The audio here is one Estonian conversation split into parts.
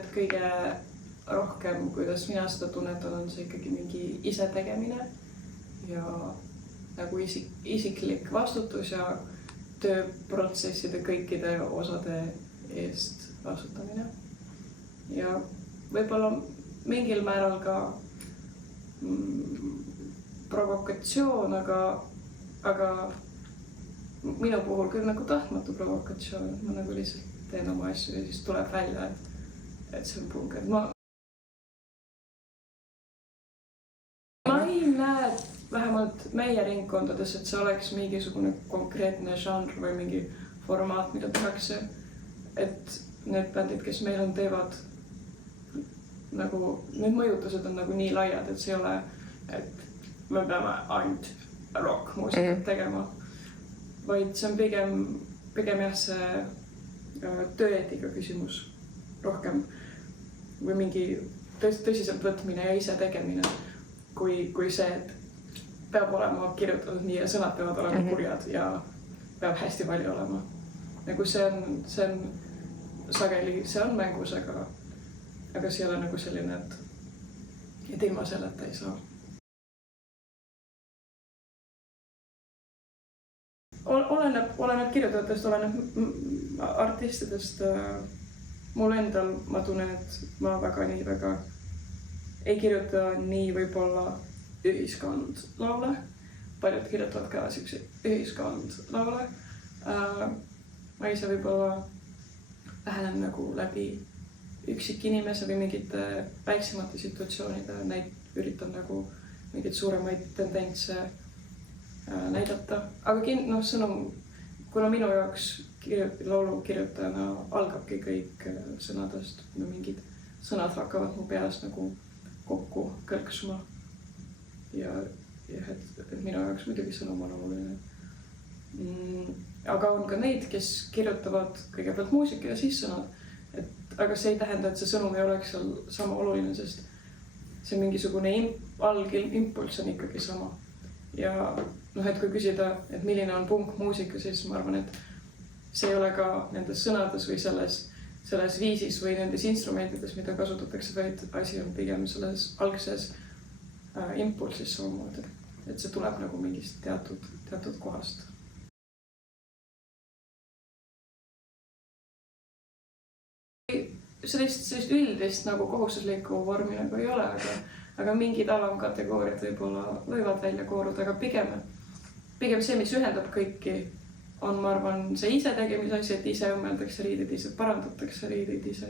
et kõige rohkem, kuidas mina seda tunnetan, on see ikkagi mingi ise tegemine ja nagu isiklik vastutus ja tööprotsesside kõikide osade eest vastutamine. Ja võib-olla mingil määral ka provokatsioon, aga minu puhul küll nagu tahtmatu provokatsioon, ma nagu lihtsalt teen oma asju ja siis tuleb välja, et see on punk. Ma ei näe vähemalt meie ringkondades, et see oleks mingisugune konkreetne žanr või mingi formaat, mida tehakse. Et need bändid, kes meil on, teevad nagu, need mõjutused on nagu nii laiad, et see ei ole, et me peame ainult rock-muusikat tegema. Vaid see on pigem jah see tööeetika küsimus rohkem või mingi tõsiselt võtmine ja ise tegemine, kui see, et peab olema kirjutatud nii ja sõnad peavad olema kurjad ja peab hästi palju olema. Nagu see on sageli, see on mängus, aga see ei ole nagu selline, et ilma selleta ei saa. Oleneb kirjutajatest, oleneb artistidest. Mul endal ma tunnen, et ma väga ei kirjuta nii võib-olla ühiskond laule. Paljud kirjutavad ka siukse ühiskond laule. Ma ise võib-olla lähenen nagu läbi üksikinimese või mingite väiksemate situatsioonide, üritan nagu mingeid suuremaid tendentse näidata. Aga sõnum, kuna minu jaoks laulu kirjutajana algabki kõik sõnadest, mingid sõnad hakkavad mu peas nagu kokku kõlksuma. Ja et minu jaoks muidugi sõnum on oluline. Aga on ka neid, kes kirjutavad kõigepealt muusika ja siis sõnad. Aga see ei tähenda, et see sõnum ei oleks seal sama oluline, sest see mingisugune algimpulss on ikkagi sama. Ja et kui küsida, et milline on punkmuusika, siis ma arvan, et see ei ole ka nendes sõnades või selles viisis või nendes instrumentides, mida kasutatakse, vaid asi on pigem selles algses impulssis samamoodi, et see tuleb nagu mingist teatud kohast. Sellist üldist nagu kohustuslikku vormi nagu ei ole, aga mingid alamkategooriad võib-olla võivad välja kooruda, aga pigem see, mis ühendab kõiki, on, ma arvan, see ise tegemise asi, et ise õmmeldakse riidid, ise parandatakse riidid, ise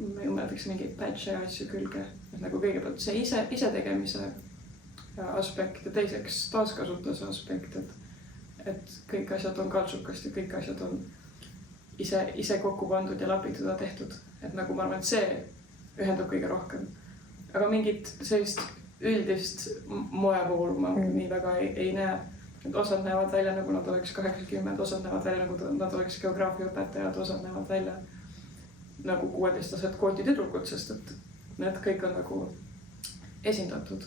õmmeldakse mingeid patche ja asju külge. Et nagu kõigepealt see ise tegemise aspekt ja teiseks taaskasutuse aspekt, et kõik asjad on kaltsukast ja kõik asjad on ise kokku pandud ja lapitud ja tehtud. Et nagu ma arvan, et see ühendab kõige rohkem. Aga mingit sellist üldist moevoolu ma nii väga ei näe. Et osad näevad välja nagu nad oleks 80, osad näevad välja nagu nad oleks geograafiaõpetajad, osad näevad välja nagu 16-aastased kooditüdrukud, sest et need kõik on nagu esindatud.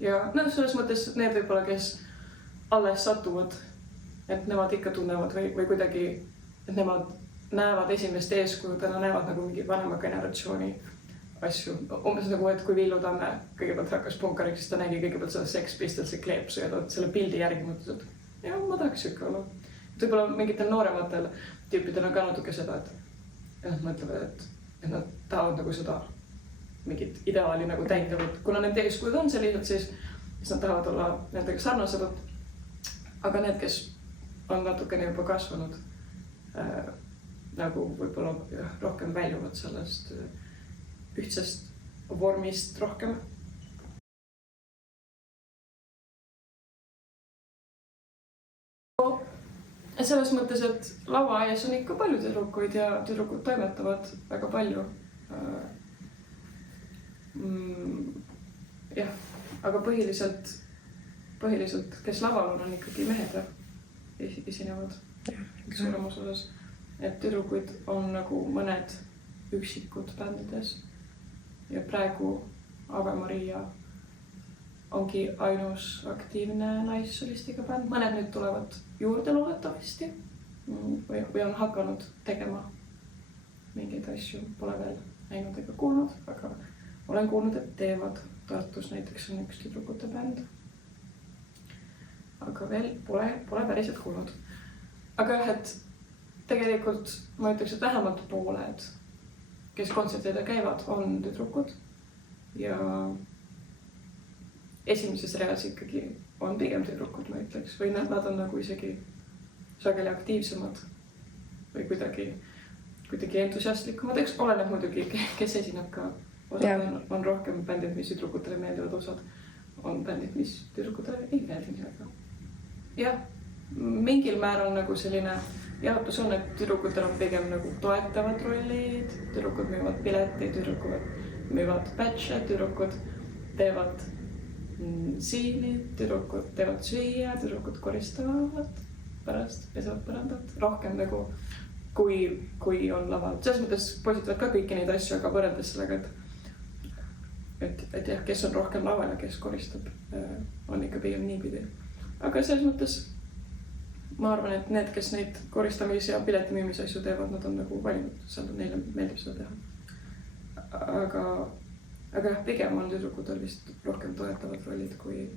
Ja selles mõttes need võib-olla, kes alles satuvad, et nemad ikka tunnevad või kuidagi, et nemad näevad esimest eeskujudena, näevad nagu mingi vanema generatsiooni asju. Umbes nagu, et kui Villu Tamme kõigepealt hakkas punkariks, siis ta nägi kõigepealt seda Sex Pistolsi kleepsu ja selle pildi järgi mõtles, et jah, ma tahaks ikka olla. Võib-olla mingitel noorematel tüüpidel on ka natuke seda, et nad mõtlevad, et nad tahavad nagu seda mingit ideaali nagu täitavad. Kuna need eeskujud on sellised, siis nad tahavad olla nendega sarnased. Aga need, kes on natukene juba kasvanud, nagu võib-olla rohkem väljuvad sellest ühtsest vormist rohkem. Selles mõttes, et lava ees on ikka palju tüdrukuid ja tüdrukud toimetavad väga palju. Jah, aga põhiliselt, kes laval on ikkagi mehed esinevad suuremas osas. Et tüdrukuid on nagu mõned üksikud bändides. Ja praegu Ave Maria ongi ainus aktiivne naissolistiga bänd. Mõned nüüd tulevad juurde luuletavasti või on hakanud tegema. mingeid asju pole veel näinud ega kuulnud, aga olen kuulnud, et teevad. Tartus näiteks on üks tüdrukute bänd. Aga veel pole päriselt kuulnud. Aga jah, et tegelikult ma ütleks, et vähemalt pooled, kes kontsertidel käivad, on tüdrukud. Ja esimeses reas ikkagi on pigem tüdrukud, ma ütleks. Või nad on nagu isegi sageli aktiivsemad või kuidagi entusiastlikumad. Eks oleneb muidugi, kes esineb ka. Osad on rohkem bändid, mis tüdrukutele meeldivad, osad on bändid, mis tüdrukutele ei meeldi. Jah, mingil määral nagu selline jaotus on, et tüdrukutel on pigem nagu toetavad rollid, tüdrukud müüvad pileteid, tüdrukud müüvad patche, tüdrukud teevad siini, tüdrukud teevad süüa, tüdrukud koristavad pärast, pesevad põrandat, rohkem nagu kui on laval. Selles mõttes poisitavad ka kõiki neid asju, aga võrreldes sellega, et jah, kes on rohkem laval ja kes koristab, on ikka pigem niipidi. Aga selles mõttes ma arvan, et need, kes neid koristamis- ja piletimüümise asju teevad, nad on nagu valinud, neile meeldib seda teha. Aga jah, pigem on tüdrukutel vist rohkem toetavad rollid kui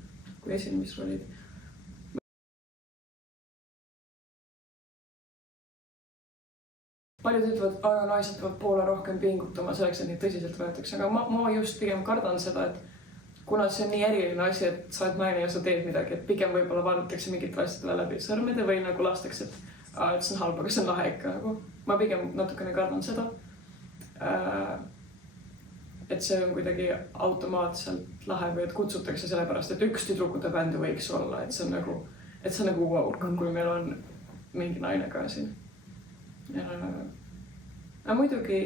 esinemisrollid. Paljud ütlevad, et naised peavad poole rohkem pingutama selleks, et neid tõsiselt võetakse. Aga ma just pigem kardan seda, et kuna see on nii eriline asi, et sa oled naine ja sa teed midagi, et pigem võib-olla vaadatakse mingit asjadele läbi sõrmede või nagu lastakse, et see on halb, aga see on lahe ikka. Ma pigem natukene kardan seda. Et see on kuidagi automaatselt lahe või et kutsutakse sellepärast, et üks tüdrukute bändi võiks olla. Et see on nagu wow, kui meil on mingi naine ka siin. Aga muidugi,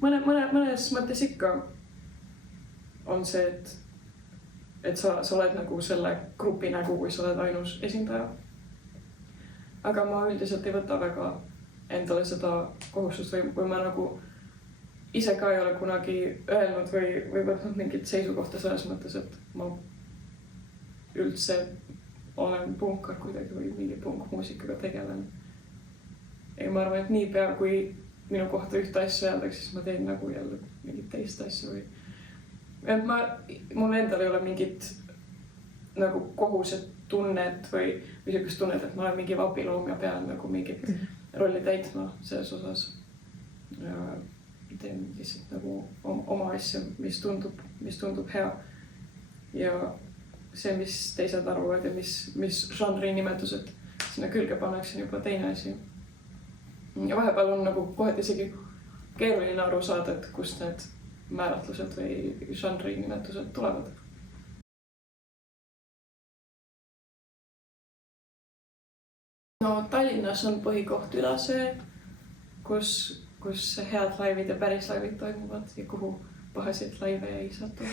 mõnes mõttes ikka on see, et sa oled nagu selle grupi nägu, kui sa oled ainus esindaja. Aga ma üldiselt ei võta väga endale seda kohustust või ma nagu ise ka ei ole kunagi öelnud või võtnud mingit seisukohta selles mõttes, et ma üldse olen punkar kuidagi või mingi punkmuusikaga tegelen. Ja ma arvan, et niipea, kui minu kohta ühte asja öeldaks, siis ma teen nagu jälle mingit teist asja või... Mul endal ei ole mingit nagu kohusetunnet või niisugust tunnet, et ma olen mingi vapiloom ja pean nagu mingit rolli täitma selles osas. Ja teen lihtsalt nagu oma asja, mis tundub hea. Ja see, mis teised arvavad ja mis žanri nimetused sinna külge pannakse, on juba teine asi. Ja vahepeal on nagu kohati isegi keeruline aru saada, et kust need määratlused või žanri nimetused tulevad. No Tallinnas on põhikoht Ülasöö, kus head laivid ja päris laivid toimuvad ja kuhu pahasid laive ei satu.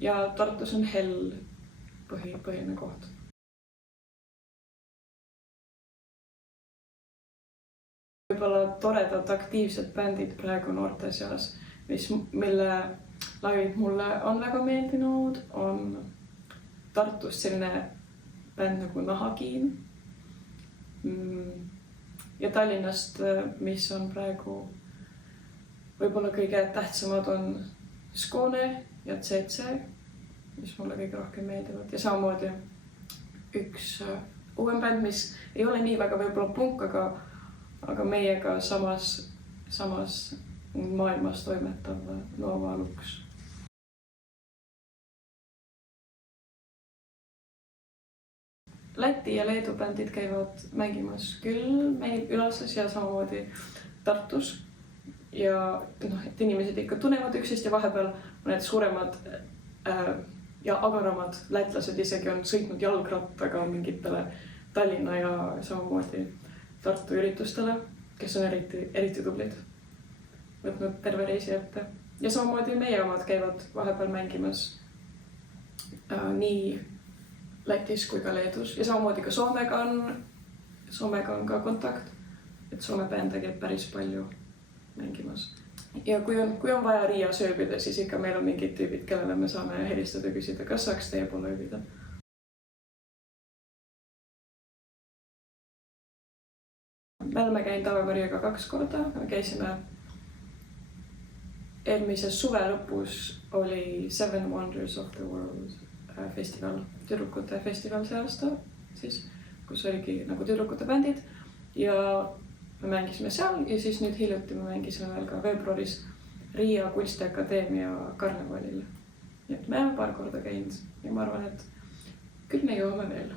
Ja Tartus on Hell põhine koht. Võib-olla toredad aktiivsed bändid praegu noorte seas, mille laivid mulle on väga meeldinud, on Tartus selline bänd nagu Nahakiin. Ja Tallinnast, mis on praegu võib-olla kõige tähtsamad, on Skone ja CC, mis mulle kõige rohkem meeldivad. Ja samamoodi üks uuem bänd, mis ei ole nii väga võib-olla punk, aga meiega samas maailmas toimetav Nova Lux. Läti ja Leedu bändid käivad mängimas küll, mängib Ülases ja samamoodi Tartus. Ja et inimesed ikka tunnevad üksteist ja vahepeal need suuremad ja agaramad lätlased isegi on sõitnud jalgrattaga mingitele Tallinna ja samamoodi Tartu üritustele, kes on eriti tublid, võtnud terve reisi ette. Ja samamoodi meie omad käivad vahepeal mängimas nii Lätis kui ka Leedus. Ja samamoodi ka Soomega on ka kontakt, et Soome bände käib päris palju mängimas. Ja kui on vaja Riias ööbida, siis ikka meil on mingid tüübid, kellele me saame helistada ja küsida, kas saaks teie poole ööbida. Me oleme käinud Ave-Mariaga 2 korda, me käisime eelmise suve lõpus oli Seven Wonders of the World festival, tüdrukute festival see aasta siis, kus oligi nagu tüdrukute bändid ja me mängisime seal ja siis nüüd hiljuti me mängisime veel ka veebruaris Riia Kunstiakadeemia karnevalil. Nii et me oleme paar korda käinud ja ma arvan, et küll me jõuame veel.